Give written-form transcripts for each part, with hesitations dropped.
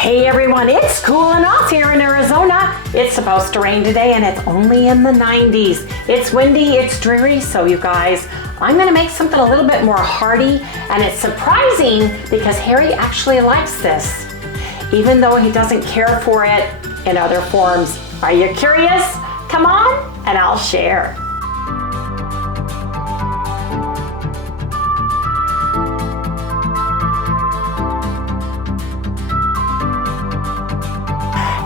Hey everyone, it's cooling off here in Arizona. It's supposed to rain today and it's only in the 90s. It's windy, it's dreary, so you guys, I'm gonna make something a little bit more hearty, and it's surprising because Harry actually likes this, even though he doesn't care for it in other forms. Are you curious? Come on and I'll share.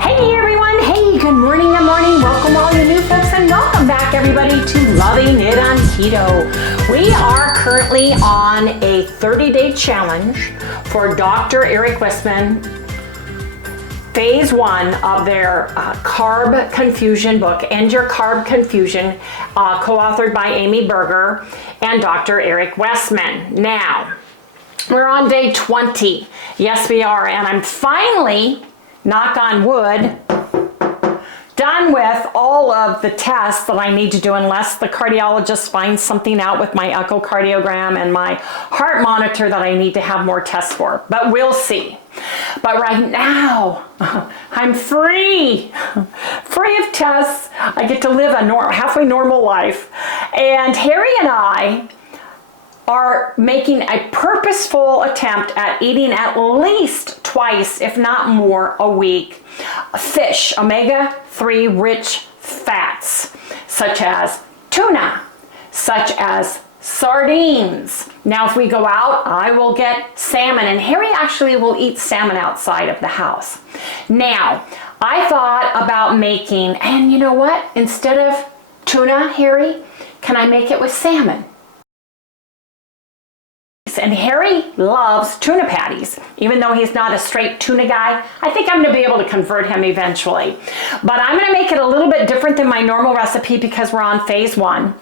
Hey everyone, hey, good morning, welcome all you new folks, and welcome back everybody to Loving It on Keto. We are currently on a 30-day challenge for Dr. Eric Westman, phase 1 of their Carb Confusion book, End Your Carb Confusion, co-authored by Amy Berger and Dr. Eric Westman. Now, we're on day 20. Yes, we are, and I'm finally, knock on wood, done with all of the tests that I need to do, unless the cardiologist finds something out with my echocardiogram and my heart monitor that I need to have more tests for, but we'll see. But right now, I'm free of tests. I get to live a halfway normal life. And Harry and I are making a purposeful attempt at eating at least twice, if not more, a week, fish, omega-3 rich fats, such as tuna, such as sardines. Now, if we go out, I will get salmon, and Harry actually will eat salmon outside of the house. Now, I thought about making, and you know what? Instead of tuna, Harry, can I make it with salmon? And Harry loves tuna patties, even though he's not a straight tuna guy. I think I'm going to be able to convert him eventually. But I'm going to make it a little bit different than my normal recipe because we're on phase 1.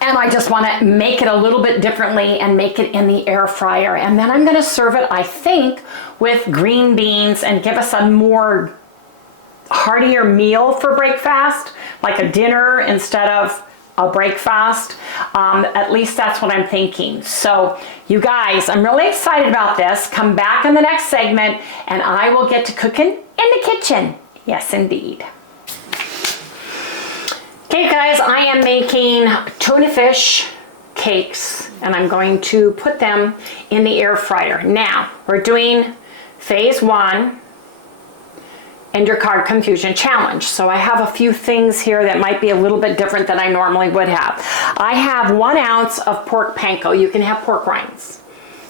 And I just want to make it a little bit differently and make it in the air fryer. And then I'm going to serve it, I think, with green beans and give us a more heartier meal for breakfast, like a dinner instead of a breakfast. At least that's what I'm thinking. So you guys, I'm really excited about this. Come back in the next segment and I will get to cooking in the kitchen. Yes, indeed. Okay guys, I am making tuna fish cakes and I'm going to put them in the air fryer. Now, we're doing phase 1 End Your Carb Confusion challenge. So I have a few things here that might be a little bit different than I normally would have. I have 1 ounce of pork panko. You can have pork rinds.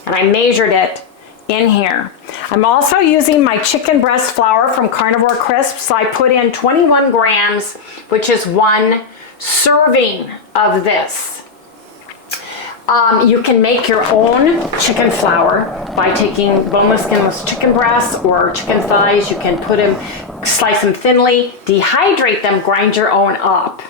And I measured it in here. I'm also using my chicken breast flour from Carnivore Crisps. I put in 21 grams, which is 1 serving of this. You can make your own chicken flour by taking boneless, skinless chicken breasts or chicken thighs. You can put them, slice them thinly, dehydrate them, grind your own up.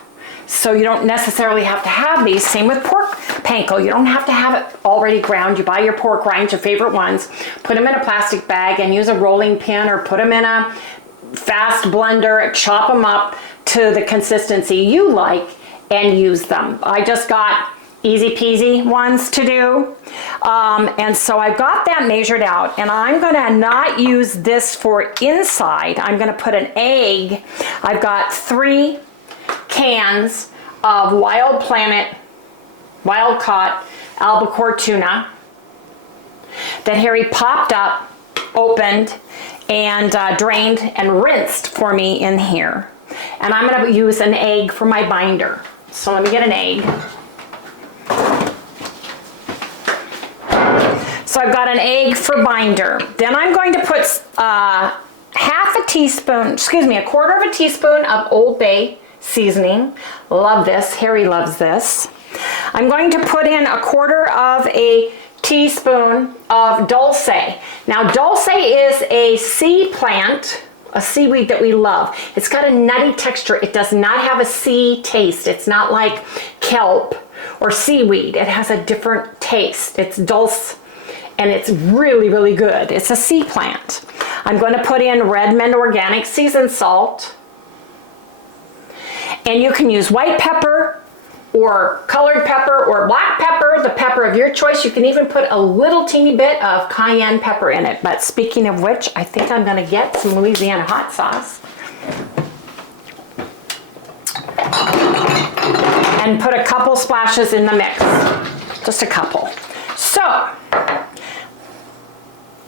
So you don't necessarily have to have these. Same with pork panko. You don't have to have it already ground. You buy your pork rinds, your favorite ones, put them in a plastic bag and use a rolling pin or put them in a fast blender, chop them up to the consistency you like and use them. I just got easy peasy ones to do. And so I've got that measured out, and I'm gonna not use this for inside. I'm gonna put an egg. I've got 3 cans of Wild Planet, wild caught albacore tuna that Harry popped up, opened, and drained and rinsed for me in here. And I'm gonna use an egg for my binder. So let me get an egg. So I've got an egg for binder. Then I'm going to put a quarter of a teaspoon of Old Bay seasoning. Love this, Harry loves this. I'm going to put in a quarter of a teaspoon of dulce. Now dulce is a sea plant, a seaweed that we love. It's got a nutty texture. It does not have a sea taste. It's not like kelp or seaweed. It has a different taste. It's dulce and it's really, really good. It's a sea plant. I'm going to put in Redmond organic seasoned salt. And you can use white pepper, or colored pepper or black pepper, the pepper of your choice. You can even put a little teeny bit of cayenne pepper in it. But speaking of which, I think I'm gonna get some Louisiana hot sauce and put a couple splashes in the mix, just a couple. So,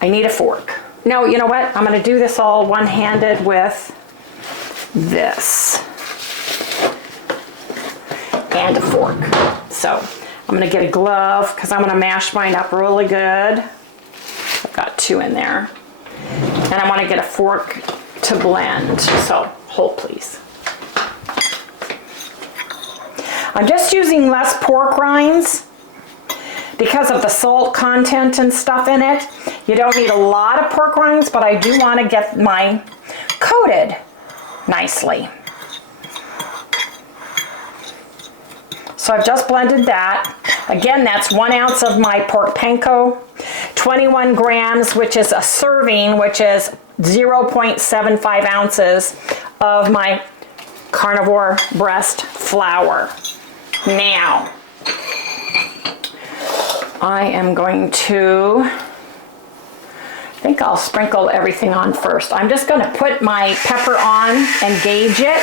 I need a fork. No, you know what? I'm gonna do this all one-handed with this and a fork. So I'm gonna get a glove because I'm gonna mash mine up really good. I've got 2 in there. And I wanna get a fork to blend. So hold please. I'm just using less pork rinds because of the salt content and stuff in it. You don't need a lot of pork rinds, but I do wanna get mine coated nicely. So I've just blended that. Again, that's 1 ounce of my pork panko, 21 grams, which is a serving, which is 0.75 ounces of my carnivore breast flour. Now, I am going to, I think I'll sprinkle everything on first. I'm just gonna put my pepper on and gauge it.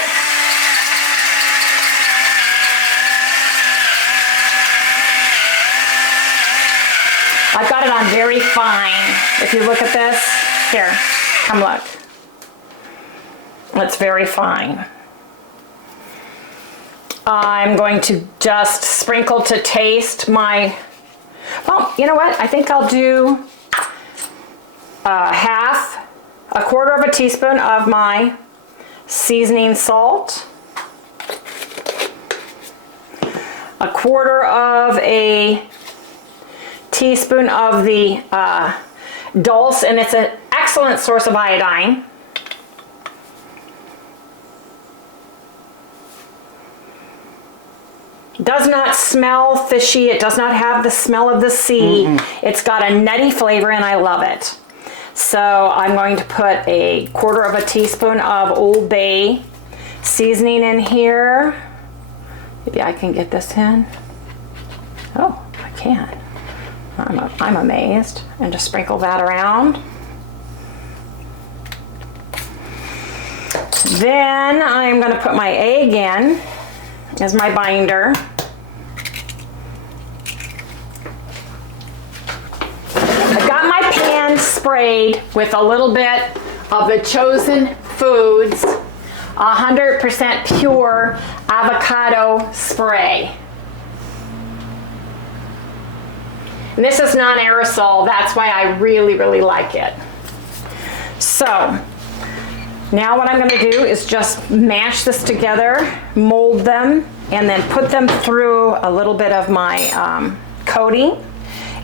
I've got it on very fine. If you look at this, here, come look. It's very fine. I'm going to just sprinkle to taste my, well, you know what? I think I'll do a quarter of a teaspoon of my seasoning salt, a quarter of a teaspoon of the dulse, and it's an excellent source of iodine. Does not smell fishy. It does not have the smell of the sea. It's got a nutty flavor and I love it. So I'm going to put a quarter of a teaspoon of Old Bay seasoning in here. Maybe I can get this in. Oh, I can. I'm amazed. And just sprinkle that around. Then I'm going to put my egg in as my binder. I've got my pan sprayed with a little bit of the Chosen Foods 100% pure avocado spray. And this is non-aerosol, that's why I really, really like it. So, now what I'm gonna do is just mash this together, mold them, and then put them through a little bit of my coating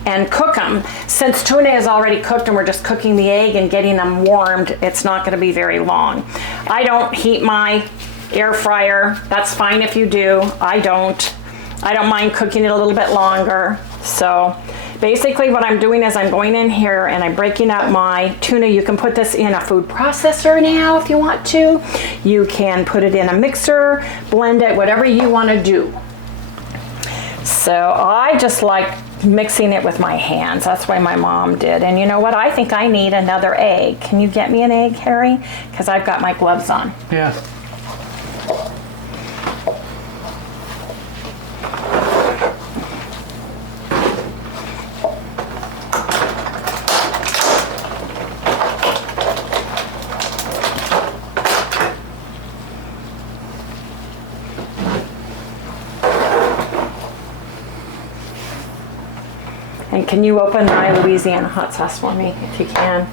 and cook them. Since tuna is already cooked and we're just cooking the egg and getting them warmed, it's not gonna be very long. I don't heat my air fryer. That's fine if you do. I don't mind cooking it a little bit longer. So basically what I'm doing is I'm going in here and I'm breaking up my tuna. You can put this in a food processor now if you want to. You can put it in a mixer, blend it, whatever you want to do. So I just like mixing it with my hands. That's why my mom did. And you know what? I think I need another egg. Can you get me an egg, Harry? Because I've got my gloves on. Yeah. And can you open my Louisiana hot sauce for me, if you can?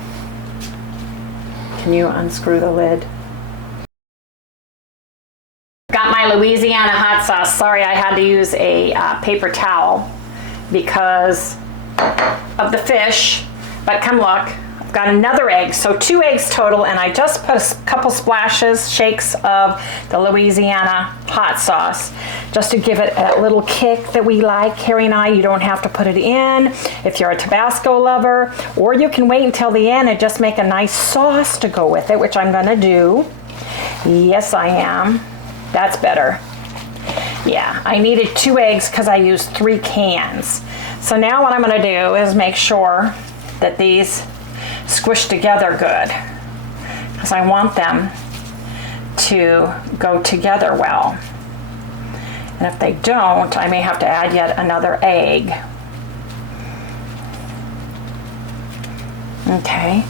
Can you unscrew the lid? Got my Louisiana hot sauce. Sorry, I had to use a paper towel because of the fish, but come look. I've got another egg, so 2 eggs total, and I just put a couple splashes, shakes of the Louisiana hot sauce, just to give it a little kick that we like. Harry and I, you don't have to put it in if you're a Tabasco lover, or you can wait until the end and just make a nice sauce to go with it, which I'm gonna do. Yes, I am. That's better. Yeah, I needed 2 eggs because I used 3 cans. So now what I'm going to do is make sure that these squish together good, because I want them to go together well. And if they don't, I may have to add yet another egg. Okay,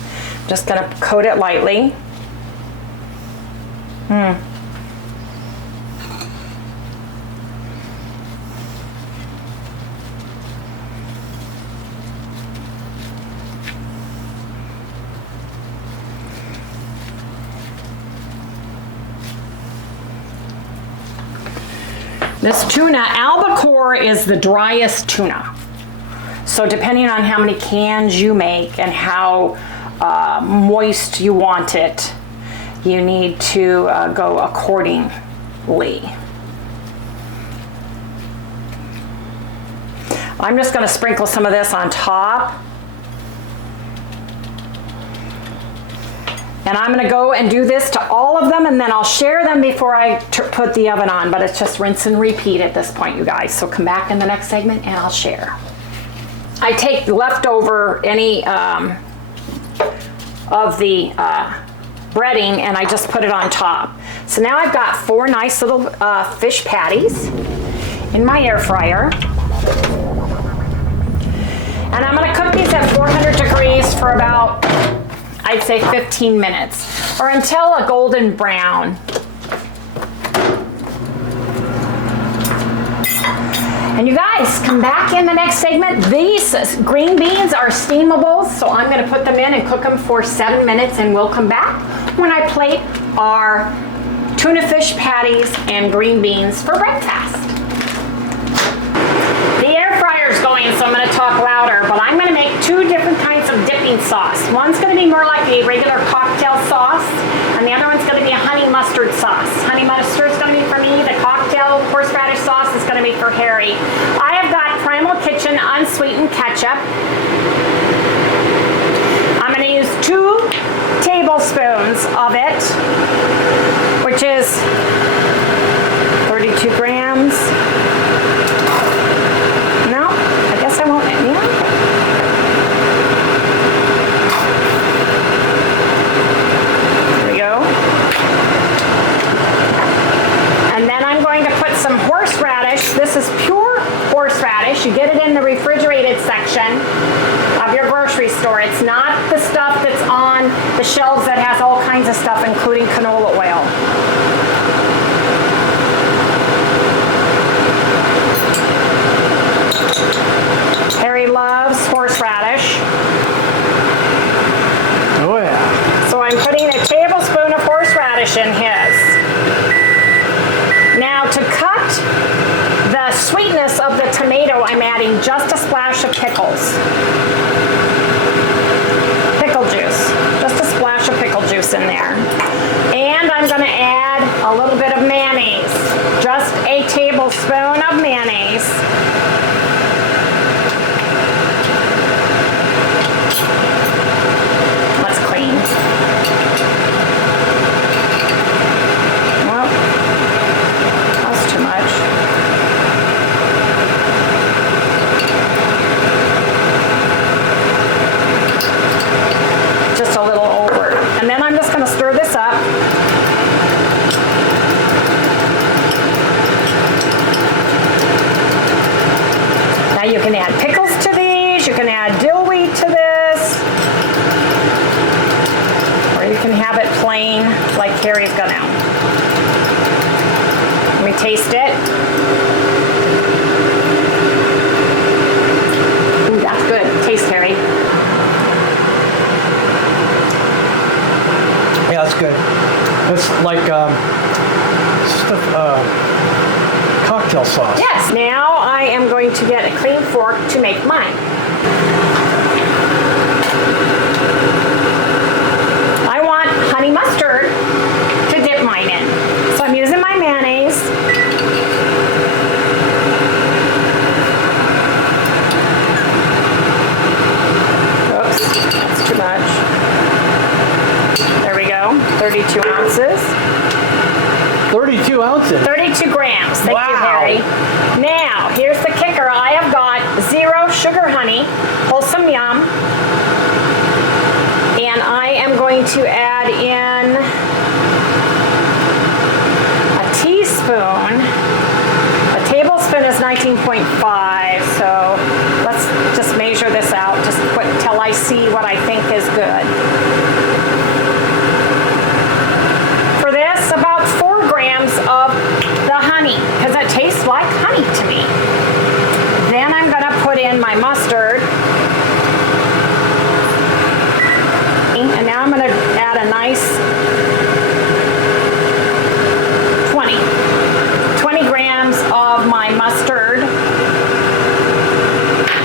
just going to coat it lightly. This tuna, albacore is the driest tuna. So depending on how many cans you make and how moist you want it, you need to go accordingly. I'm just going to sprinkle some of this on top. And I'm going to go and do this to all of them, and then I'll share them before I put the oven on, but it's just rinse and repeat at this point, you guys. So come back in the next segment and I'll share. I take leftover any of the breading and I just put it on top. So now I've got 4 nice little fish patties in my air fryer. And I'm going to cook these at 400 degrees for about, I'd say 15 minutes, or until a golden brown. And you guys, come back in the next segment. These green beans are steamable, so I'm going to put them in and cook them for 7 minutes, and we'll come back when I plate our tuna fish patties and green beans for breakfast. The air fryer's going, so I'm going to talk louder, but I'm going to make 2 different kinds of dipping sauce. One's going to be more like a regular cocktail sauce, and the other one's going to be a honey mustard sauce. Honey mustard is going to be for me. The cocktail horseradish sauce is going to be for Harry. I have got Primal Kitchen unsweetened ketchup. I'm going to use 2 tablespoons of it, which is 32 grams. No, I guess I won't. Yeah. There we go. And then I'm going to put some horseradish. This is pure horseradish. You get it in the refrigerated section of your grocery store. It's not the stuff that's on the shelves that has all kinds of stuff, including canola oil. Harry loves horseradish. Oh yeah. So I'm putting a tablespoon of horseradish in his. Now to cut the sweetness of the tomato, I'm adding just a splash of pickles. Pickle juice. Just a splash of pickle juice in there. And I'm going to add a little bit of mayonnaise. Just a tablespoon of mayonnaise. Let's clean. Well, that's too much. Just a little over. And then I'm just going to stir this up. Now you can add pickles to these, you can add dill wheat to this, or you can have it plain like Carrie's gonna. Let me taste it. Ooh, that's good. Taste, Harry. Yeah, that's good. It's like cocktail sauce. Yes. Now I am going to get a clean fork to make mine. I want honey mustard to dip mine in. So I'm using my mayonnaise. Oops, that's too much. There we go, 32 ounces. 32 ounces. 32 grams. Thank you, Wow. Harry. Now, here's the kicker. I have got 0 sugar honey, wholesome yum. And I am going to add in a teaspoon. A tablespoon is 19.5, so let's just measure this out just quick till I see what I think is good. For this, about 4 grams of the honey, because it tastes like honey to me. Then I'm going to put in my mustard. And now I'm going to add a nice 20 grams of my mustard.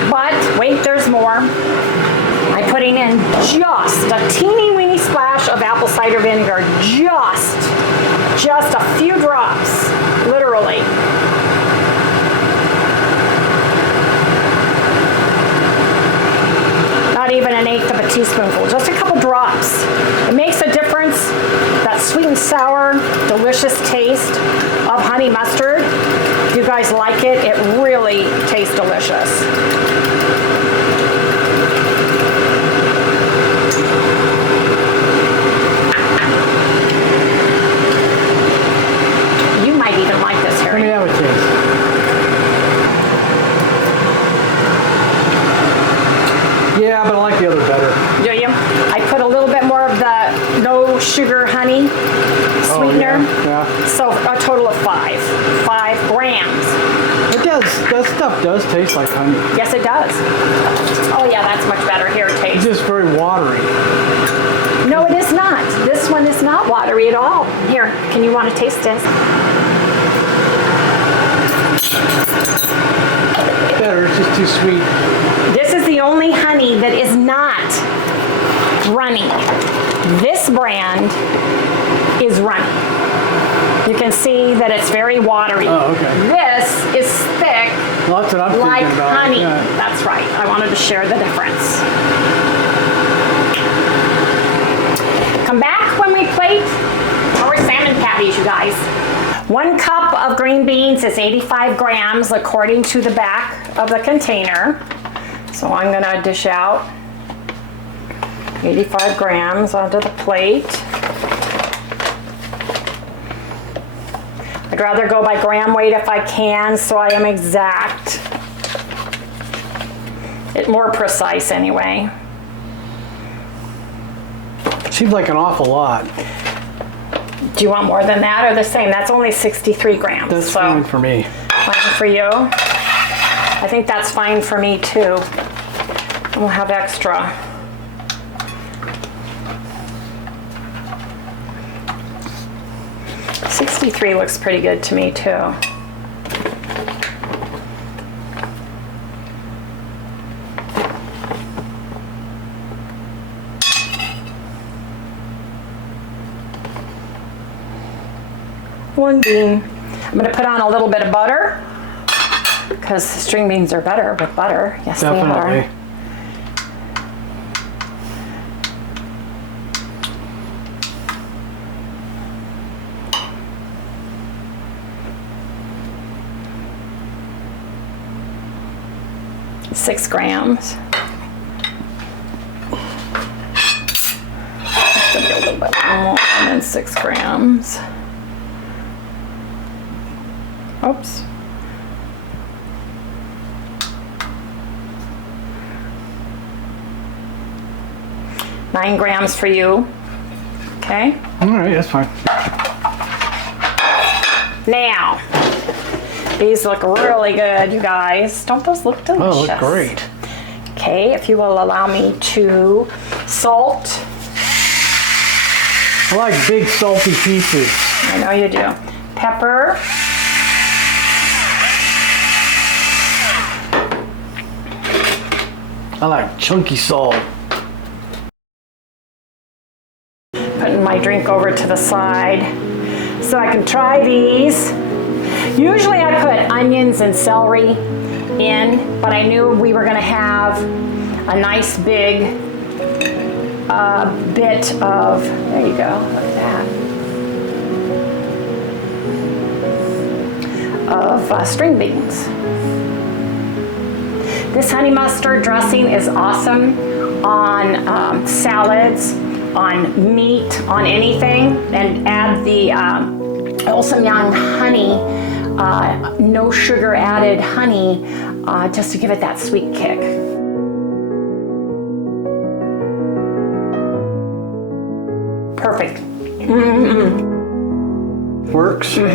But wait, there's more. I'm putting in just a teeny weeny splash of apple cider vinegar. Just a few drops, literally. Not even an eighth of a teaspoonful, just a couple drops. It makes a difference. That sweet and sour, delicious taste of honey mustard. If you guys like it, it really tastes delicious. You might even like this, Harry. Let me have a taste. Yeah, but I like the other better. Do you? I put a little bit more of the no sugar honey sweetener. Oh, yeah. So a total of 5 grams. It does, that stuff does taste like honey. Yes, it does. Oh yeah, that's much better. Here, It's taste. just very watery. No, it is not. This one is not watery at all. Here, can you want to taste this? Better, it's just too sweet. This is the only honey that is not runny. This brand is runny. You can see that it's very watery. Oh, okay. This is thick, Well, that's what I'm like thinking about. honey. Yeah. That's right. I wanted to share the difference. Come back when we plate our salmon patties, you guys. 1 cup of green beans is 85 grams according to the back of the container. So I'm gonna dish out 85 grams onto the plate. I'd rather go by gram weight if I can, so I am exact. It's more precise anyway. Seems like an awful lot. Do you want more than that or the same? That's only 63 grams. That's so fine for me. fine for you. I think that's fine for me too. And we'll have extra. $63 looks pretty good to me too. One bean. I'm going to put on a little bit of butter because string beans are better with butter. Yes, Definitely. they are. Six grams. It's going to be a little bit more than 6 grams. Oops. Nine grams for you. Okay. All right, that's fine. Now, these look really good, you guys. Don't those look delicious? Oh, look great. Okay, if you will allow me to salt. I like big salty pieces. I know you do. Pepper. I like chunky salt. Putting my drink over to the side so I can try these. Usually I put onions and celery in, but I knew we were gonna have a nice big bit of, there you go, look at that. of string beans. This honey mustard dressing is awesome on salads, on meat, on anything, and add the Wholesome Young honey, no sugar added honey, just to give it that sweet kick. Perfect. Works. You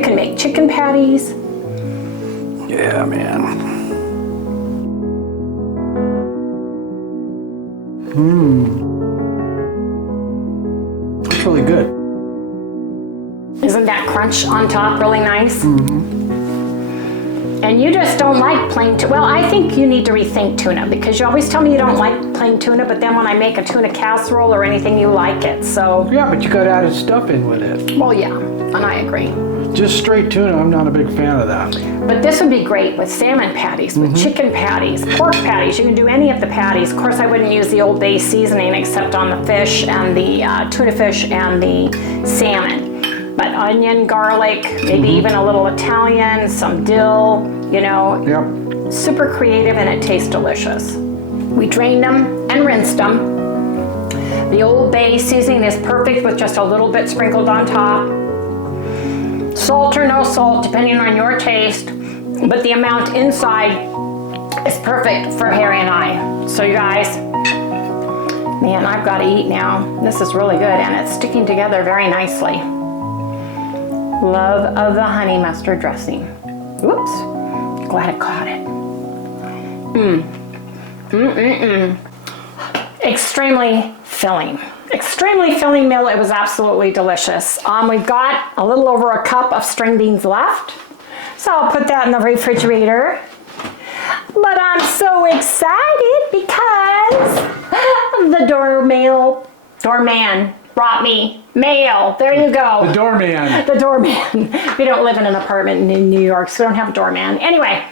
can make chicken patties. Yeah, man. That's really good. Isn't that crunch on top really nice? And you just don't like plain tuna. Well, I think you need to rethink tuna, because you always tell me you don't like plain tuna, but then when I make a tuna casserole or anything, you like it. So Yeah, but you got added stuff in with it. well, yeah, and I agree. Just straight tuna, I'm not a big fan of that. But this would be great with salmon patties, with chicken patties, pork patties. You can do any of the patties. Of course, I wouldn't use the Old Bay seasoning except on the fish and the tuna fish and the salmon. But onion, garlic, maybe even a little Italian, some dill, you know. Yep. Super creative, and it tastes delicious. We drained them and rinsed them. The Old Bay seasoning is perfect with just a little bit sprinkled on top. Salt or no salt, depending on your taste, but the amount inside is perfect for Harry and I. So you guys, man, I've got to eat now. This is really good, and it's sticking together very nicely. Love of the honey mustard dressing. Whoops, glad I caught it. Extremely filling. Extremely filling meal. It was absolutely delicious. We've got a little over a cup of string beans left, so I'll put that in the refrigerator. But I'm so excited because the doorman brought me mail. There you go. The doorman. The doorman. We don't live in an apartment in New York, so we don't have a doorman. Anyway,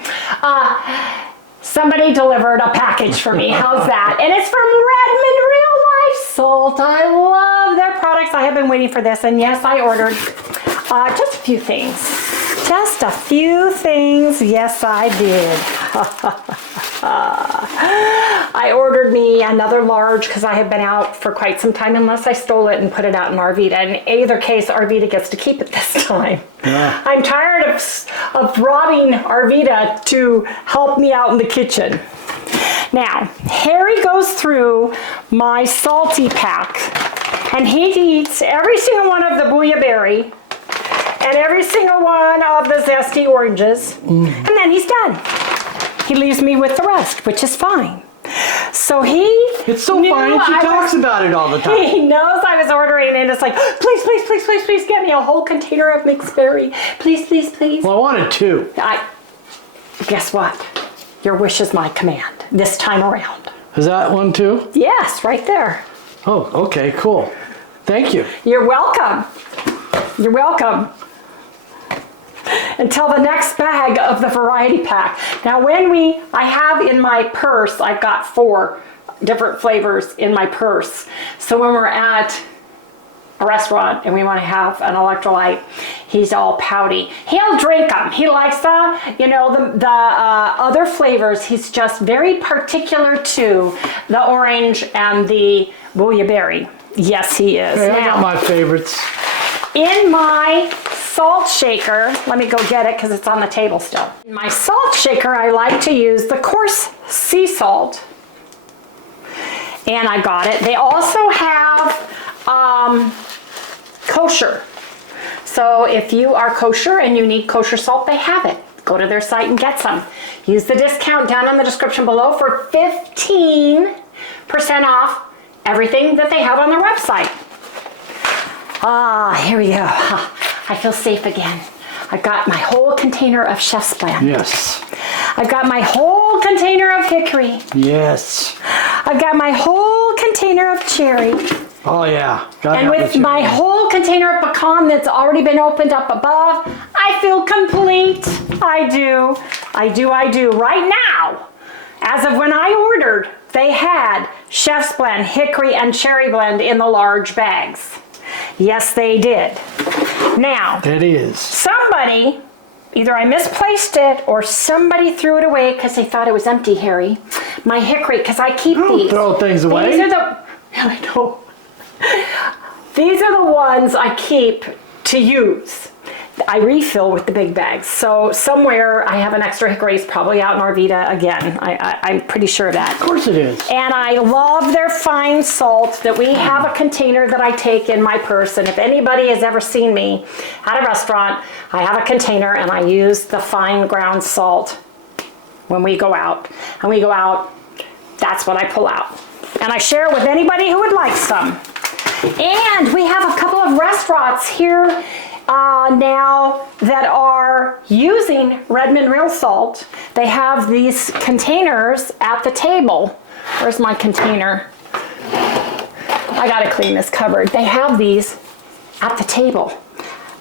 somebody delivered a package for me. How's that? And it's from Redmond Real Life Salt. I love their products. I have been waiting for this, and yes, I ordered just a few things. Just a few things. Yes, I did. I ordered me another large because I have been out for quite some time, unless I stole it and put it out in Arvita. In either case, Arvita gets to keep it this time. Yeah. I'm tired of robbing Arvita to help me out in the kitchen. Now, Harry goes through my salty pack, and he eats every single one of the bouillabaisse and every single one of the zesty oranges, and then he's done. He leaves me with the rest, which is fine. So It's so fine, she talks about it all the time. He knows I was ordering, and it's like, please, please, please, please, please get me a whole container of mixed berry. Please, please, please. Well, I wanted two. Guess what? Your wish is my command this time around. Is that one too? Yes, right there. Oh, okay, cool. Thank you. You're welcome. You're welcome. Until the next bag of the variety pack. Now I have in my purse, I've got 4 different flavors in my purse. So when we're at a restaurant and we want to have an electrolyte, he's all pouty. He'll drink them. He likes the other flavors. He's just very particular to the orange and the bouillabaisse. Yes, he is. Hey, I got my favorites. In my salt shaker, let me go get it because it's on the table still. In my salt shaker, I like to use the coarse sea salt, and I got it. They also have kosher. So if you are kosher and you need kosher salt, they have it. Go to their site and get some. Use the discount down in the description below for 15% off everything that they have on their website. Here we go. I feel safe again. I've got my whole container of Chef's Blend. Yes. I've got my whole container of hickory. Yes. I've got my whole container of cherry. Oh yeah. And with my whole container of pecan that's already been opened up above, I feel complete. I do. Right now, as of when I ordered, they had Chef's Blend, hickory, and cherry blend in the large bags. Yes, they did. Now, It is. somebody, either I misplaced it or somebody threw it away because they thought it was empty, Harry. My hickory, because I keep Don't these. throw things away. These are the, I know. These are the ones I keep to use. I refill with the big bags. So somewhere I have an extra hickory. It's probably out in Arvita again. I'm pretty sure of that. Of course it is. And I love their fine salt that we have a container that I take in my purse. And if anybody has ever seen me at a restaurant, I have a container and I use the fine ground salt when we go out. And we go out, that's what I pull out. And I share it with anybody who would like some. And we have a couple of restaurants here now that are using Redmond real salt. They have these containers at the table. Where's my container? I gotta clean this cupboard. They have these at the table.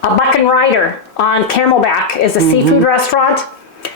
A Buck and Rider on Camelback is a seafood restaurant.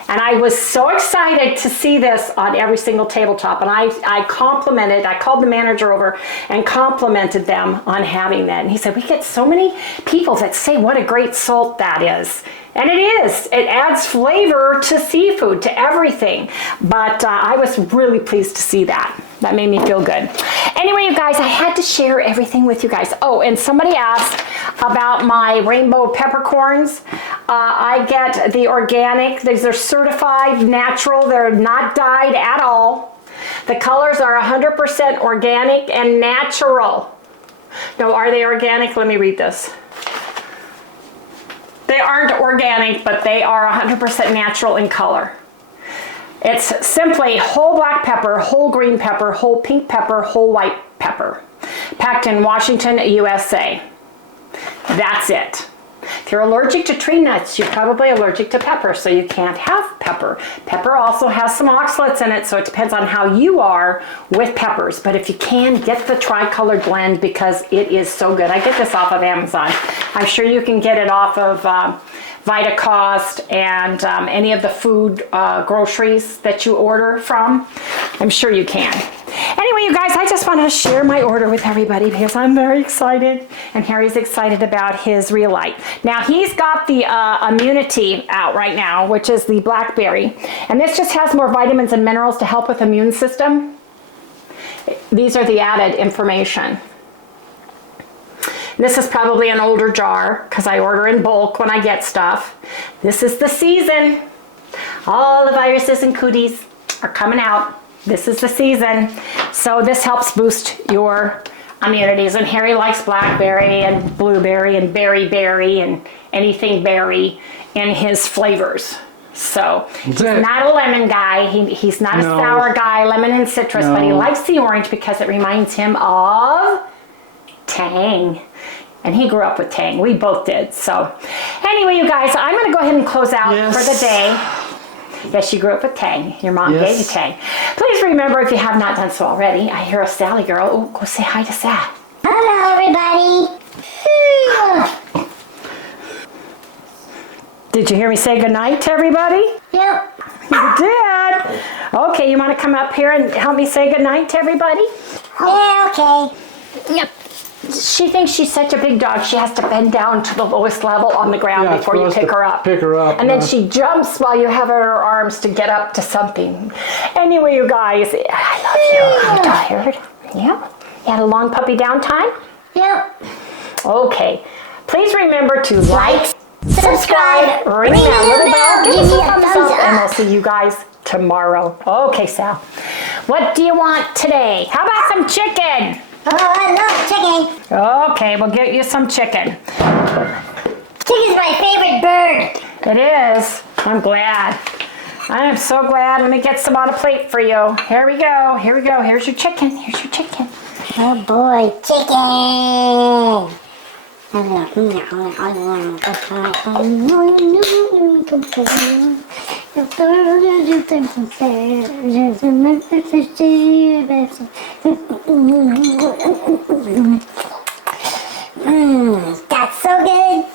And I was so excited to see this on every single tabletop. And I called the manager over and complimented them on having that. And he said, we get so many people that say what a great salt that is. And it is. It adds flavor to seafood, to everything. But I was really pleased to see that. That made me feel good. Anyway, you guys, I had to share everything with you guys. Oh, and somebody asked about my rainbow peppercorns. I get the organic. These are certified natural. They're not dyed at all. The colors are 100% organic and natural. No, are they organic? Let me read this. They aren't organic, but they are 100% natural in color. It's simply whole black pepper, whole green pepper, whole pink pepper, whole white pepper, packed in Washington, USA. That's it. If you're allergic to tree nuts, you're probably allergic to pepper, so you can't have pepper. Pepper also has some oxalates in it, so it depends on how you are with peppers. But if you can, get the tri-colored blend because it is so good. I get this off of Amazon. I'm sure you can get it off of VitaCost and any of the food groceries that you order from. I'm sure you can. Anyway, you guys, I just want to share my order with everybody because I'm very excited, and Harry's excited about his Reelite. Now, he's got the immunity out right now, which is the blackberry, and this just has more vitamins and minerals to help with immune system. These are the added information. This is probably an older jar because I order in bulk when I get stuff. This is the season. All the viruses and cooties are coming out. This is the season. So this helps boost your immunities. And Harry likes blackberry and blueberry and berry and anything berry in his flavors. So he's not a lemon guy. He's not a sour guy, lemon and citrus, but he likes the orange because it reminds him of Tang. And he grew up with Tang. We both did. So anyway, you guys, I'm going to go ahead and close out for the day. Yes, you grew up with Tang. Your mom gave you Tang. Please remember, if you have not done so already, I hear a Sally girl. Oh, go say hi to Sal. Hello, everybody. Did you hear me say goodnight to everybody? Yep. You did. Okay, you want to come up here and help me say goodnight to everybody? Yeah, okay. Yep. She thinks she's such a big dog, she has to bend down to the lowest level on the ground before you pick her up. Pick her up. And then she jumps while you have her arms to get up to something. Anyway, you guys, I love you. I'm tired. Yeah. You had a long puppy downtime? Yep. Okay. Please remember to like, subscribe, ring ring that little the bell, bell, give us give a me a thumbs thumbs up, and up. we'll see you guys tomorrow. Okay, Sal. What do you want today? How about some chicken? Oh, I love chicken. Okay, we'll get you some chicken. Chicken's my favorite bird. It is. I'm glad. I am so glad. Let me get some on a plate for you. Here we go. Here we go. Here's your chicken. Here's your chicken. Oh boy, chicken. That's so good.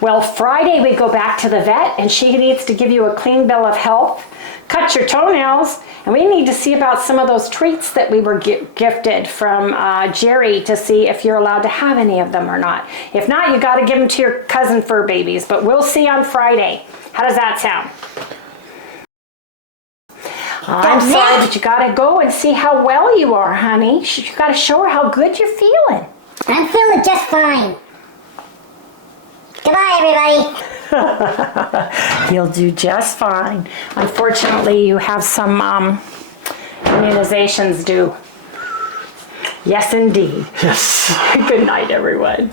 Well, Friday we go back to the vet and she needs to give you a clean bill of health, cut your toenails, and we need to see about some of those treats that we were gifted from Jerry to see if you're allowed to have any of them or not. If not, you got to give them to your cousin fur babies, but we'll see on Friday. How does that sound? I'm sorry, but you got to go and see how well you are, honey. You got to show her how good you're feeling. I'm feeling just fine. Goodbye, everybody. You'll do just fine. Unfortunately, you have some immunizations due. Yes, indeed. Yes. Good night, everyone.